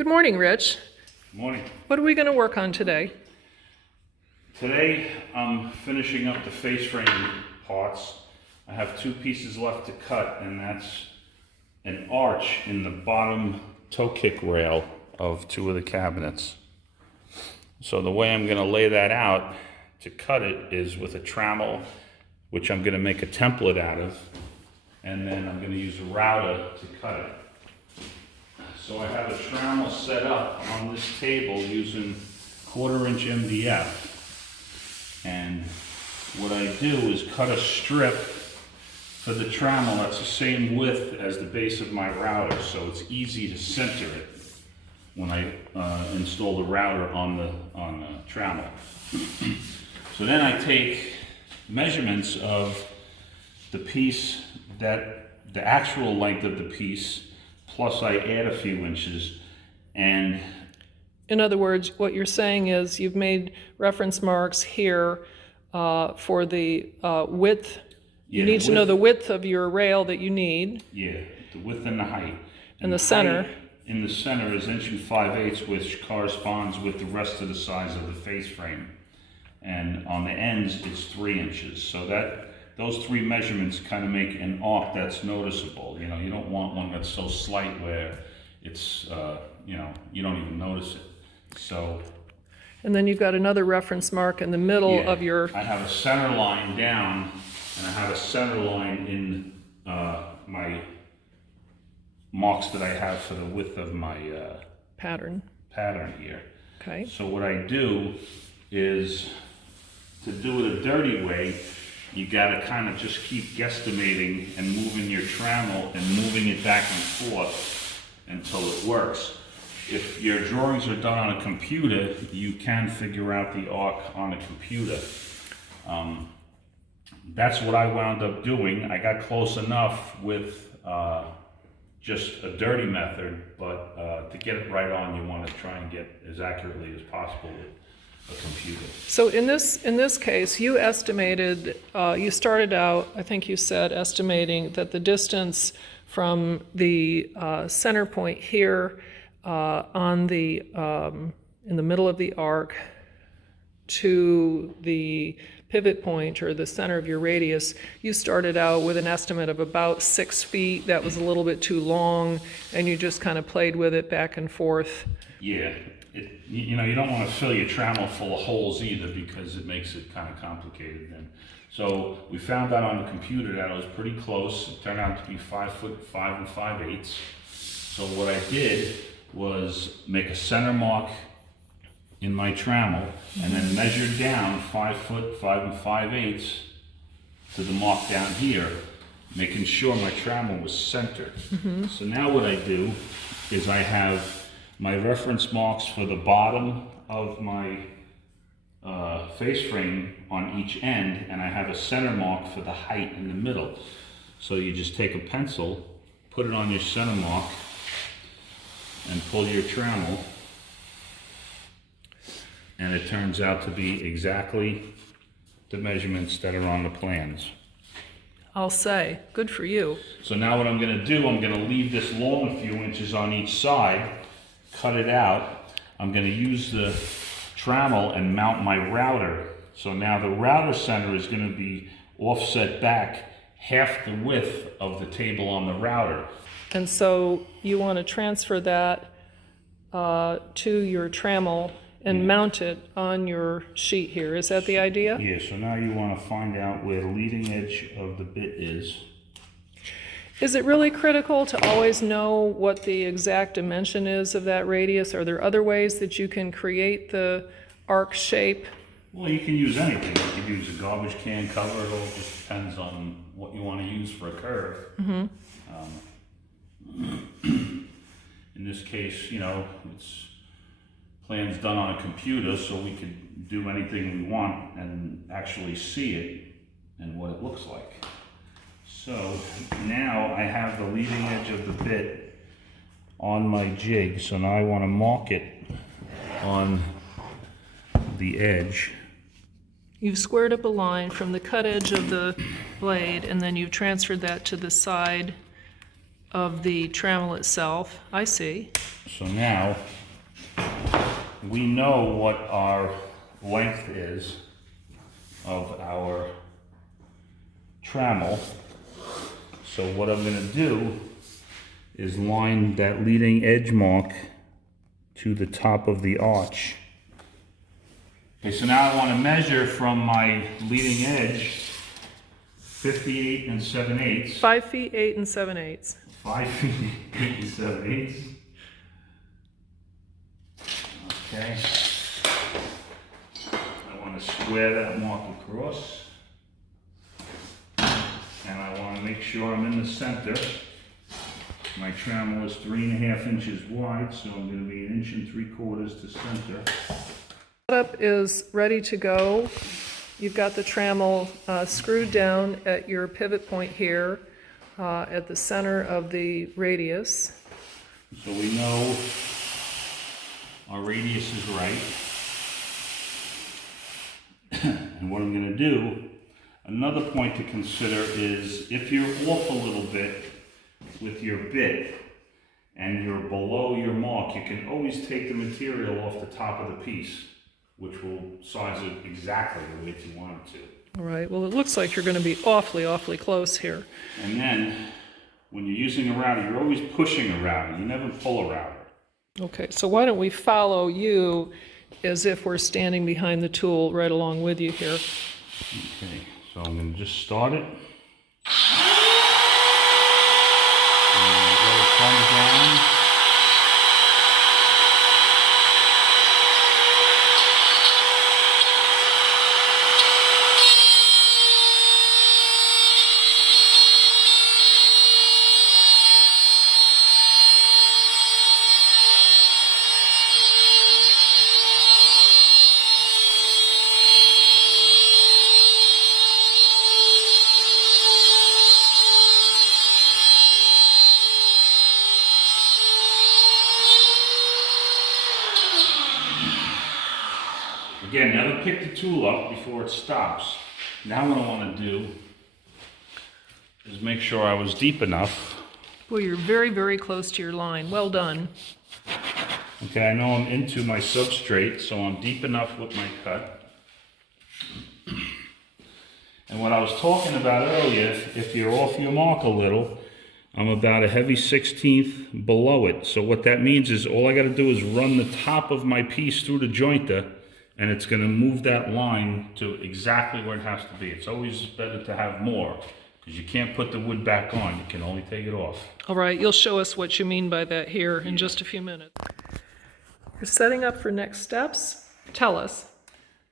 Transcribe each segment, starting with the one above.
Good morning, Rich. Morning. What are we going to work on today? Today I'm finishing up the face frame parts. I have two pieces left to cut, and that's an arch in the bottom toe kick rail of two of the cabinets. So the way I'm going to lay that out to cut it is with a Trammel, which I'm going to make a template out of, and then I'm going to use a router to cut it. So I have a Trammel set up on this table using 1/4-inch MDF. And what I do is cut a strip for the Trammel that's the same width as the base of my router, so it's easy to center it when I install the router on the Trammel. So then I take measurements of the piece, that the actual length of the piece, plus I add a few inches. And in other words, what you're saying is you've made reference marks here for the width. You need to know the width of your rail that you need. Yeah, the width and the height. And the center. In the center is 1 5/8, which corresponds with the rest of the size of the face frame. And on the ends, it's 3 inches. So those three measurements kind of make an arc that's noticeable. You know, you don't want one that's so slight where it's, you know, you don't even notice it. So. And then you've got another reference mark in the middle of your. I have a center line down, and I have a center line in my marks that I have for the width of my pattern here. Okay. So what I do is, to do it a dirty way, you gotta kind of just keep guesstimating and moving your Trammel and moving it back and forth until it works. If your drawings are done on a computer, you can figure out the arc on a computer. That's what I wound up doing. I got close enough with just a dirty method, but to get it right on, you want to try and get as accurately as possible with a computer. So in this case, you estimated, you started out, I think you said, estimating that the distance from the center point here on the in the middle of the arc to the pivot point or the center of your radius, you started out with an estimate of about 6 feet. That was a little bit too long, and you just kind of played with it back and forth. Yeah. You know, you don't want to fill your Trammel full of holes either, because it makes it kind of complicated then. So we found out on the computer that it was pretty close. It turned out to be 5 foot 5 5/8. So what I did was make a center mark in my Trammel and then measure down 5 foot 5 5/8 to the mark down here, making sure my Trammel was centered. So now what I do is I have my reference marks for the bottom of my face frame on each end, and I have a center mark for the height in the middle. So you just take a pencil, put it on your center mark, and pull your Trammel, and it turns out to be exactly the measurements that are on the plans. I'll say, good for you. So now what I'm going to do, I'm going to leave this long a few inches on each side, cut it out. I'm going to use the Trammel and mount my router. So now the router center is going to be offset back half the width of the table on the router. And so you want to transfer that to your Trammel and mount it on your sheet here. Is that the idea? Yeah, so now you want to find out where the leading edge of the bit is. Is it really critical to always know what the exact dimension is of that radius? Are there other ways that you can create the arc shape? Well, you can use anything. You can use a garbage can cover. It all just depends on what you want to use for a curve. In this case, you know, it's plans done on a computer, so we could do anything we want and actually see it and what it looks like. So now I have the leading edge of the bit on my jig, so now I want to mark it on the edge. You've squared up a line from the cut edge of the blade, and then you've transferred that to the side of the trammel itself. I see. So now we know what our length is of our trammel. So what I'm going to do is line that leading edge mark to the top of the arch. Okay, so now I want to measure from my leading edge 58 and 7/8. 5 feet 8 and 7/8. 5 feet 8 and 7/8. Okay. I want to square that mark across. And I want to make sure I'm in the center. My trammel is 3.5 inches wide, so I'm going to be 1 3/4 to center. Setup is ready to go. You've got the trammel screwed down at your pivot point here at the center of the radius. So we know our radius is right. And what I'm going to do, another point to consider is if you're off a little bit with your bit and you're below your mark, you can always take the material off the top of the piece, which will size it exactly the way you want it to. All right, well, it looks like you're going to be awfully close here. And then when you're using a router, you're always pushing a router. You never pull a router. Okay, so why don't we follow you as if we're standing behind the tool right along with you here. Okay, so I'm going to just start it. And let it come down. Again, never pick the tool up before it stops. Now what I want to do is make sure I was deep enough. Well, you're very close to your line. Well done. Okay, I know I'm into my substrate, so I'm deep enough with my cut. And what I was talking about earlier, if you're off your mark a little, I'm about a heavy 1/16 below it. So what that means is all I got to do is run the top of my piece through the jointer, and it's going to move that line to exactly where it has to be. It's always better to have more, because you can't put the wood back on. You can only take it off. All right, you'll show us what you mean by that here in just a few minutes. You're setting up for next steps. Tell us.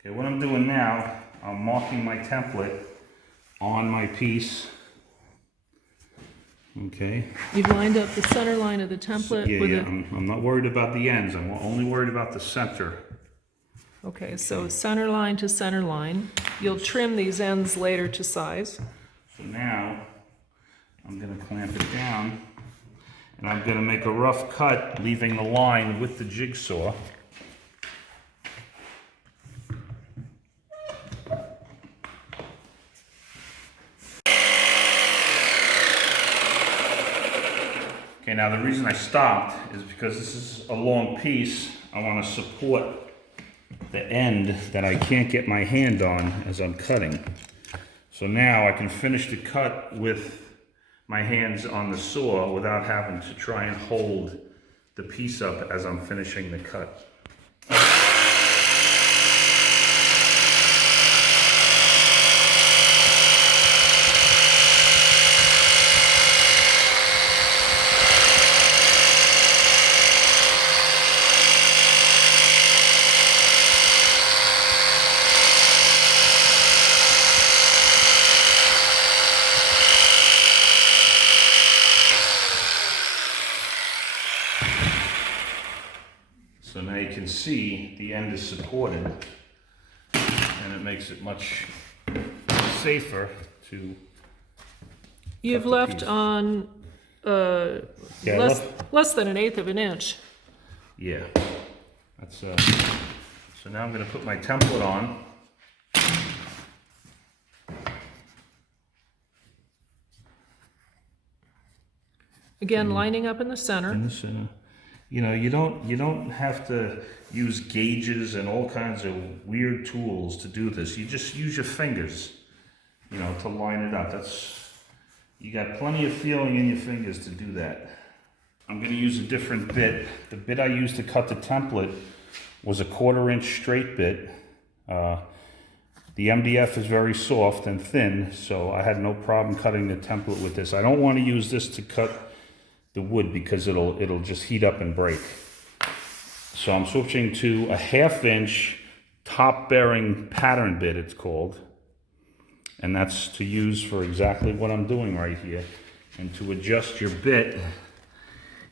Okay, what I'm doing now, I'm marking my template on my piece. Okay. You've lined up the center line of the template with it. I'm not worried about the ends. I'm only worried about the center. Okay, so center line to center line. You'll trim these ends later to size. So now I'm going to clamp it down, and I'm going to make a rough cut, leaving the line with the jigsaw. Okay, now the reason I stopped is because this is a long piece. I want to support the end that I can't get my hand on as I'm cutting. So now I can finish the cut with my hands on the saw without having to try and hold the piece up as I'm finishing the cut. So now you can see the end is supported, and it makes it much safer to. You've cut the left piece. on Yeah, less than 1/8 of an inch. Yeah, that's so now I'm going to put my template on. Again, lining up in the center. in the center. You know, you don't have to use gauges and all kinds of weird tools to do this. You just use your fingers, you know, to line it up. You got plenty of feeling in your fingers to do that. I'm going to use a different bit. The bit I used to cut the template was a 1/4 inch straight bit. The MDF is very soft and thin, so I had no problem cutting the template with this. I don't want to use this to cut the wood because it'll just heat up and break. So I'm switching to a 1/2 inch top bearing pattern bit, it's called. And that's to use for exactly what I'm doing right here. And to adjust your bit,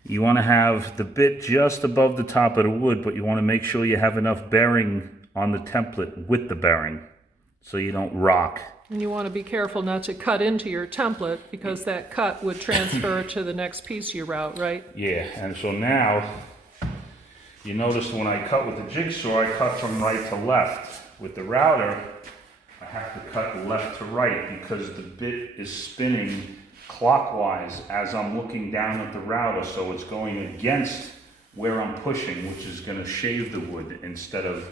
you want to have the bit just above the top of the wood, but you want to make sure you have enough bearing on the template with the bearing so you don't rock. And you want to be careful not to cut into your template because that cut would transfer to the next piece you route, right? Yeah, and so now, you notice when I cut with the jigsaw, I cut from right to left. With the router, I have to cut left to right because the bit is spinning clockwise as I'm looking down at the router, so it's going against where I'm pushing, which is going to shave the wood instead of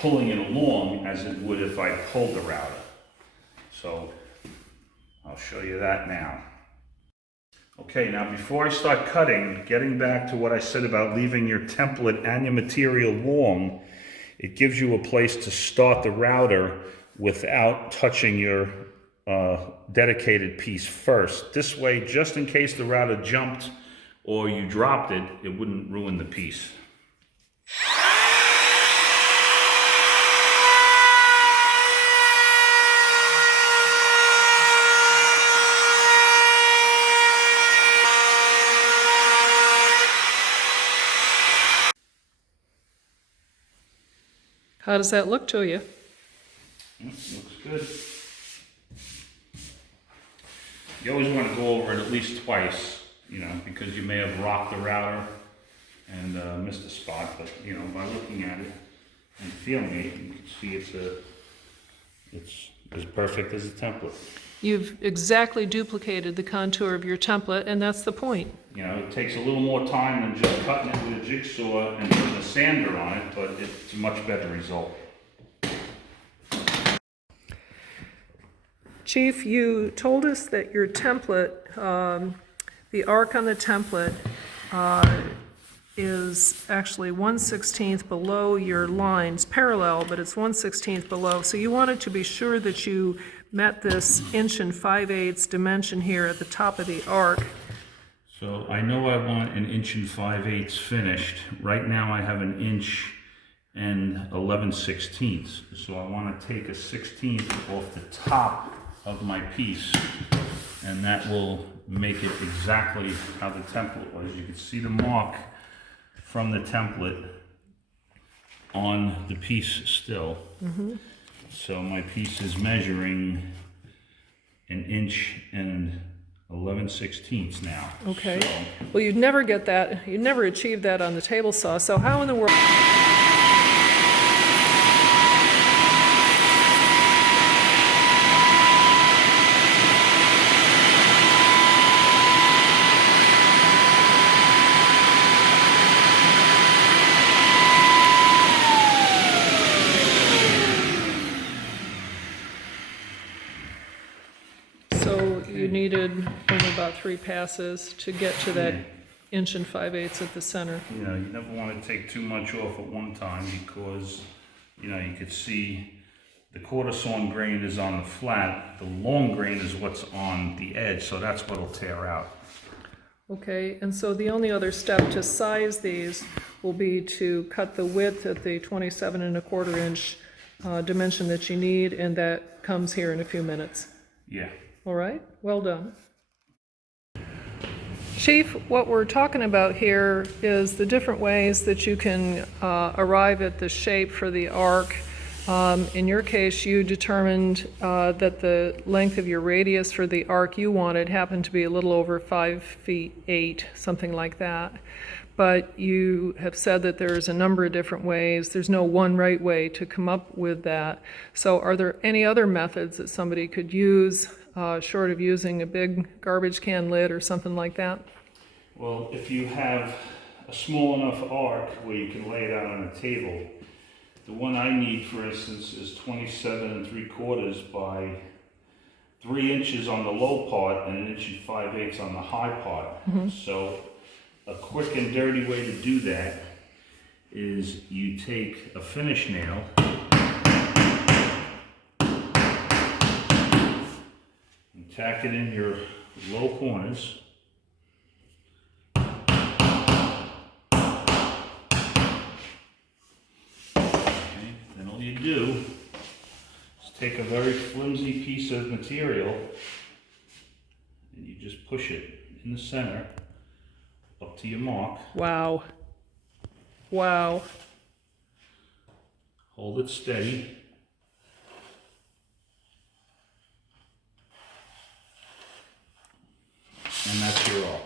pulling it along as it would if I pulled the router. So I'll show you that now. Okay, now before I start cutting, getting back to what I said about leaving your template and your material long, it gives you a place to start the router without touching your dedicated piece first. This way, just in case the router jumped or you dropped it, it wouldn't ruin the piece. How does that look to you? Looks good. You always want to go over it at least twice, you know, because you may have rocked the router and missed a spot, but you know, by looking at it and feeling it, you can see it's as perfect as a template. You've exactly duplicated the contour of your template, and that's the point. You know, it takes a little more time than just cutting it with a jigsaw and putting a sander on it, but it's a much better result. Chief, you told us that your template, the arc on the template is actually 1/16 below your lines, parallel, but it's 1/16 below. So you wanted to be sure that you met this 1 5/8" dimension here at the top of the arc. So I know I want an 1 5/8" finished. Right now I have an 1 11/16. So I want to take a 1/16 off the top of my piece, and that will make it exactly how the template was. You can see the mark from the template on the piece still. Mm-hmm. So my piece is measuring an 1 11/16 now. Okay. So, Well, you'd never get that, you'd never achieve that on the table saw. So how in the world? You needed only about 3 passes to get to that 1 5/8" at the center. you know, you never want to take too much off at one time because, you know, you could see the 1/4 sawn grain is on the flat, the long grain is what's on the edge, so that's what'll tear out. Okay, and so the only other step to size these will be to cut the width at the 27 1/4 inch dimension that you need, and that comes here in a few minutes. Yeah. All right, well done. Chief, what we're talking about here is the different ways that you can arrive at the shape for the arc. In your case, you determined that the length of your radius for the arc you wanted happened to be a little over 5 feet 8, something like that. But you have said that there's a number of different ways. There's no one right way to come up with that. So are there any other methods that somebody could use, short of using a big garbage can lid or something like that? Well, if you have a small enough arc where you can lay it out on a table, the one I need, for instance, is 27 3/4 by 3 inches on the low part and 1 5/8 on the high part. So a quick and dirty way to do that is you take a finish nail and tack it in your low corners. Then all you do is take a very flimsy piece of material and you just push it in the center up to your mark. Wow. Wow. Hold it steady. And that's your arc.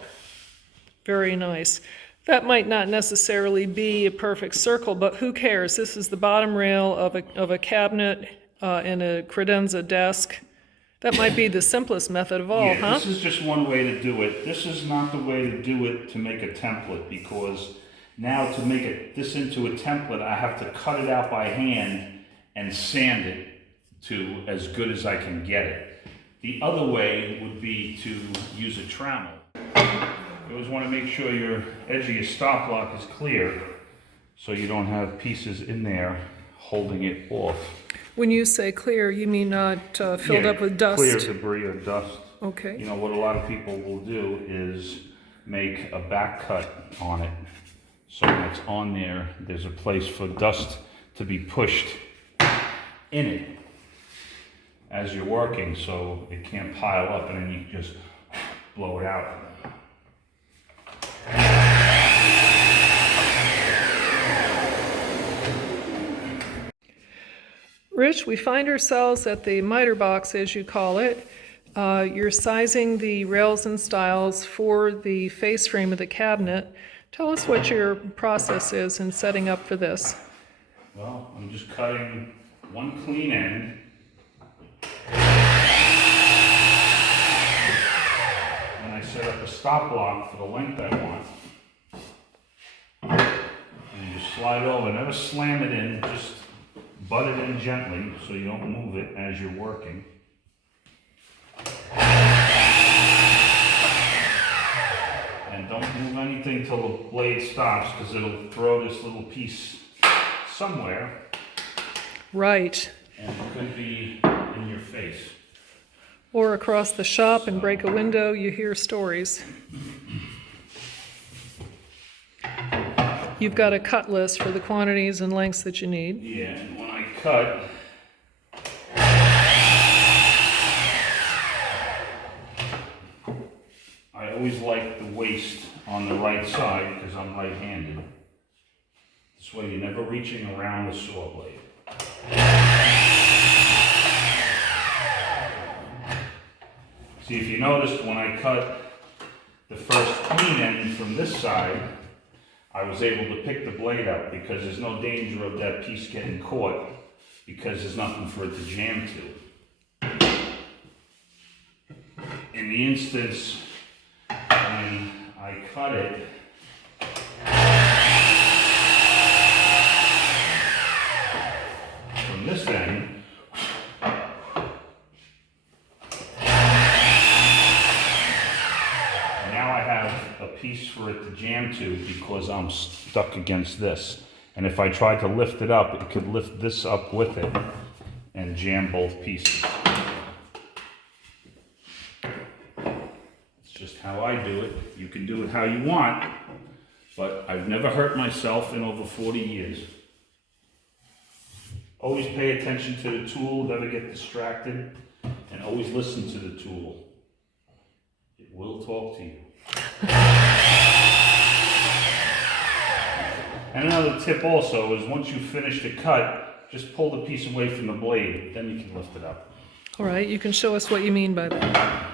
Very nice. That might not necessarily be a perfect circle, but who cares? This is the bottom rail of a cabinet in a credenza desk. That might be the simplest method of all, huh? This is just one way to do it. This is not the way to do it to make a template, because now to make this into a template, I have to cut it out by hand and sand it to as good as I can get it. The other way would be to use a Trammel. You always want to make sure your edge of your stop block is clear so you don't have pieces in there holding it off. When you say clear, you mean not filled up with dust? Clear debris or dust. Okay. You know, what a lot of people will do is make a back cut on it. So when it's on there, there's a place for dust to be pushed in it as you're working, so it can't pile up and then you can just blow it out. Rich, we find ourselves at the miter box, as you call it. You're sizing the rails and stiles for the face frame of the cabinet. Tell us what your process is in setting up for this. Well, I'm just cutting one clean end. And I set up a stop block for the length I want. And you just slide over, never slam it in, just butt it in gently so you don't move it as you're working. And don't move anything till the blade stops, because it'll throw this little piece somewhere. Right. And it could be in your face. Or across the shop and break a window. You hear stories. You've got a cut list for the quantities and lengths that you need. Yeah, and when I cut, I always like the waist on the right side because I'm right-handed. This way you're never reaching around the saw blade. See, if you noticed when I cut the first clean end from this side, I was able to pick the blade up because there's no danger of that piece getting caught because there's nothing for it to jam to. In the instance when I cut it, from this end, now I have a piece for it to jam to because I'm stuck against this. And if I tried to lift it up, it could lift this up with it and jam both pieces. It's just how I do it. You can do it how you want, but I've never hurt myself in over 40 years. Always pay attention to the tool, never get distracted, and always listen to the tool. It will talk to you. And another tip also is once you finish the cut, just pull the piece away from the blade, then you can lift it up. All right, you can show us what you mean by that.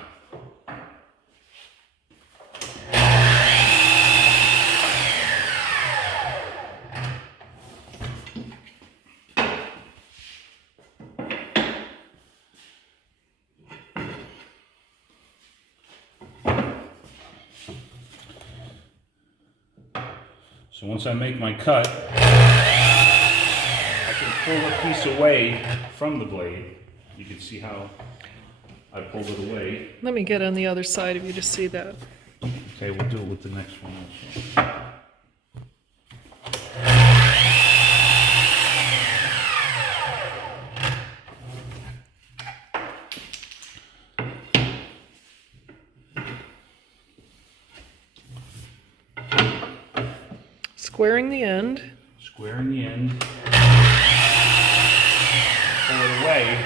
So once I make my cut, I can pull a piece away from the blade. You can see how I pulled it away. Let me get on the other side of you to see that. Okay, we'll do it with the next one also. Squaring the end. Squaring the end. Pull it away,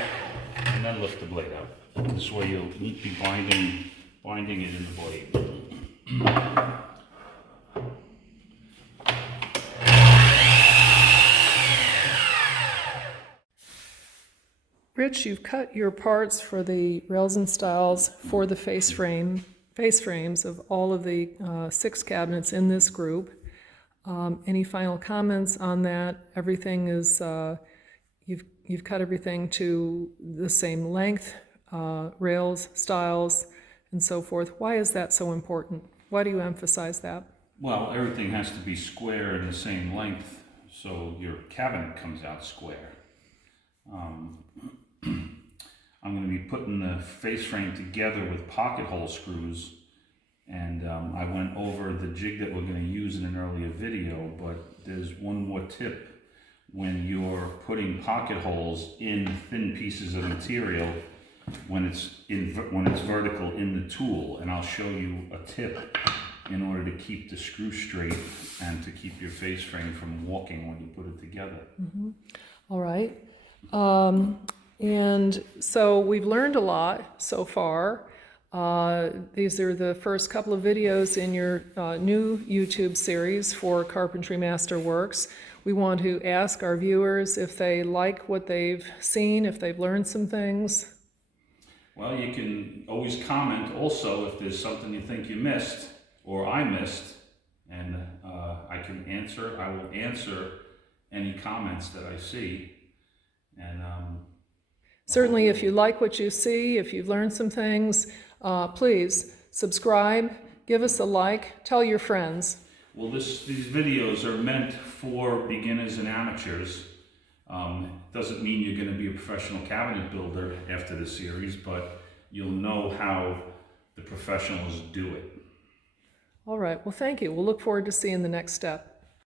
and then lift the blade out. This way you'll be binding it in the blade. Rich, you've cut your parts for the rails and stiles for the face frames of all of the 6 cabinets in this group. Any final comments on that? Everything is, you've cut everything to the same length, rails, stiles, and so forth. Why is that so important? Why do you emphasize that? Well, everything has to be square and the same length, so your cabinet comes out square. I'm going to be putting the face frame together with pocket hole screws, and I went over the jig that we're going to use in an earlier video, but there's one more tip. When you're putting pocket holes in thin pieces of material, when it's vertical in the tool, and I'll show you a tip in order to keep the screw straight and to keep your face frame from walking when you put it together. Mm-hmm. All right. And so we've learned a lot so far. These are the first couple of videos in your new YouTube series for Carpentry Masterworks. We want to ask our viewers if they like what they've seen, if they've learned some things. Well, you can always comment also if there's something you think you missed or I missed, and I will answer any comments that I see. And certainly if you like what you see, if you've learned some things, please subscribe, give us a like, tell your friends. Well, these videos are meant for beginners and amateurs. Doesn't mean you're going to be a professional cabinet builder after the series, but you'll know how the professionals do it. All right, well, thank you. We'll look forward to seeing the next step.